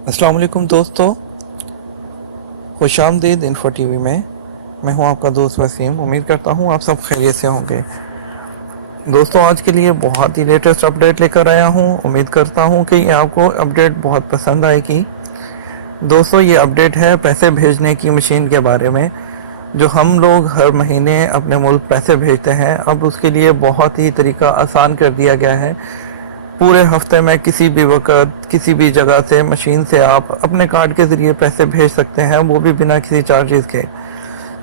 अस्सलाम वालेकुम दोस्तों, खुश आमदीद इन्फो टीवी में। मैं हूं आपका दोस्त वसीम। उम्मीद करता हूं आप सब खैरियत से होंगे। दोस्तों, आज के लिए बहुत ही लेटेस्ट अपडेट लेकर आया हूं। उम्मीद करता हूं कि ये आपको अपडेट बहुत पसंद आएगी। दोस्तों, ये अपडेट है पैसे भेजने की मशीन के बारे में। जो हम लोग हर महीने अपने मुल्क पैसे भेजते हैं, अब उसके लिए बहुत ही तरीका आसान कर दिया गया है। पूरे हफ्ते में किसी भी वक्त किसी भी जगह से मशीन से आप अपने कार्ड के ज़रिए पैसे भेज सकते हैं, वो भी बिना किसी चार्जेस के।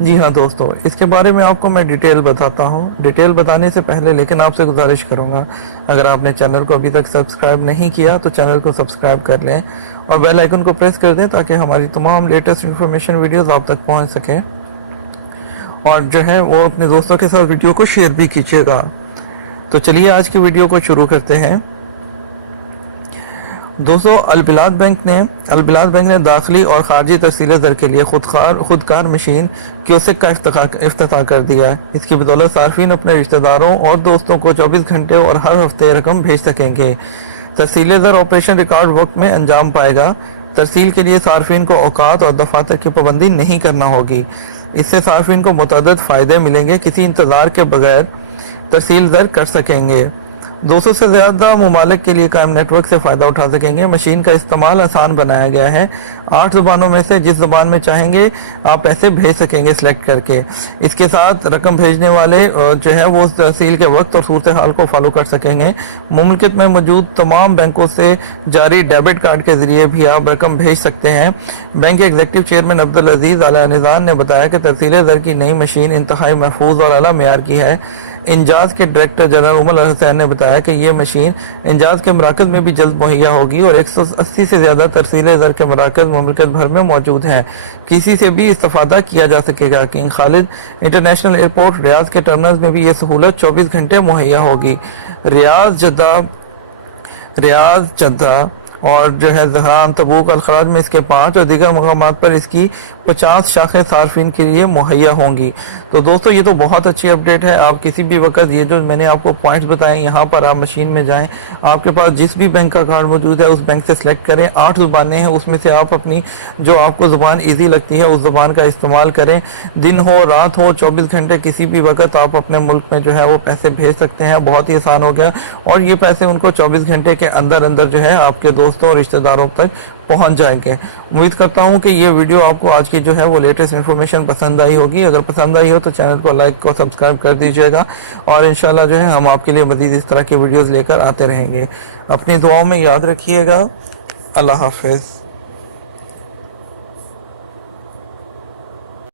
जी हाँ दोस्तों, इसके बारे में आपको मैं डिटेल बताता हूँ। डिटेल बताने से पहले लेकिन आपसे गुजारिश करूँगा, अगर आपने चैनल को अभी तक सब्सक्राइब नहीं किया तो चैनल को सब्सक्राइब कर लें और बेल आइकन को प्रेस कर दें ताकि हमारी तमाम लेटेस्ट इन्फॉर्मेशन वीडियोज़ आप तक पहुँच सकें। और जो है वो अपने दोस्तों के साथ वीडियो को शेयर भी कीजिएगा। तो चलिए आज की वीडियो को शुरू करते हैं। दोस्तों, अलबिलाद बैंक ने दाखिली और खारजी तरसील ज़र के लिए खुदकार मशीन क्योसेक का इफ्तिताह कर दिया है। इसकी बदौलत सार्फिन अपने रिश्तेदारों और दोस्तों को 24 घंटे और हर हफ्ते रकम भेज सकेंगे। तरसील ज़र ऑपरेशन रिकॉर्ड वक्त में अंजाम पाएगा। तरसील के लिए सार्फिन को औकात और दफातर की पाबंदी नहीं करना होगी। इससे सार्फिन को मुतअद्दिद फ़ायदे मिलेंगे, किसी इंतज़ार के बगैर तरसील ज़र कर सकेंगे। 200 से ज़्यादा ममालिक के लिए कायम नेटवर्क से फ़ायदा उठा सकेंगे। मशीन का इस्तेमाल आसान बनाया गया है। 8 ज़ुबानों में से जिस ज़ुबान में चाहेंगे आप पैसे भेज सकेंगे सिलेक्ट करके। इसके साथ रकम भेजने वाले जो है वो तहसील के वक्त और सूरत हाल को फॉलो कर सकेंगे। मुमलिकत में मौजूद तमाम बैंकों से जारी डेबिट कार्ड के ज़रिए भी आप रकम भेज सकते हैं। बैंक के एग्जीक्यूटिव चेयरमैन अब्दुल अजीज़ आला निज़ान ने बताया कि तरसील ज़र की नई मशीन इंतहाई महफूज और आला मेयार की है। इंजाज के डायरेक्टर जनरल उमर हुसैन ने बताया कि ये मशीन इंजाज के मराकज़ में भी जल्द मुहैया होगी और 180 से ज़्यादा तरसील ज़र के मराकज़ मुमलिकत भर में मौजूद हैं। किसी से भी इस्तेफादा किया जा सकेगा। किंग खालिद इंटरनेशनल एयरपोर्ट रियाज के टर्मिनल में भी ये सहूलत 24 घंटे मुहैया होगी। रियाज जद्दा और जो है ज़हरान, तबूक, अल-खराज में इसके 5 और दीगर मकामात पर इसकी 50 शाखें सार्फिन के लिए मुहैया होंगी। तो दोस्तों, ये तो बहुत अच्छी अपडेट है। आप किसी भी वक्त ये जो मैंने आपको पॉइंट्स बताए, यहाँ पर आप मशीन में जाएं, आपके पास जिस भी बैंक का कार्ड मौजूद है उस बैंक से सिलेक्ट करें। 8 ज़ुबानें हैं, उसमें से आप अपनी जो आपको ज़ुबान ईजी लगती है उस ज़ुबान का इस्तेमाल करें। दिन हो रात हो 24 घंटे किसी भी वक्त आप अपने मुल्क में जो है वो पैसे भेज सकते हैं। बहुत ही आसान हो गया और ये पैसे उनको 24 घंटे के अंदर अंदर जो है आपके दोस्तों और रिश्तेदारों तक पहुंच जाएंगे। उम्मीद करता हूं कि ये वीडियो आपको आज की जो है वो लेटेस्ट इन्फॉर्मेशन पसंद आई होगी। अगर पसंद आई हो तो चैनल को लाइक और सब्सक्राइब कर दीजिएगा और इंशाल्लाह जो है हम आपके लिए मज़ीद इस तरह के वीडियोस लेकर आते रहेंगे। अपनी दुआओं में याद रखिएगा। अल्लाह हाफिज़।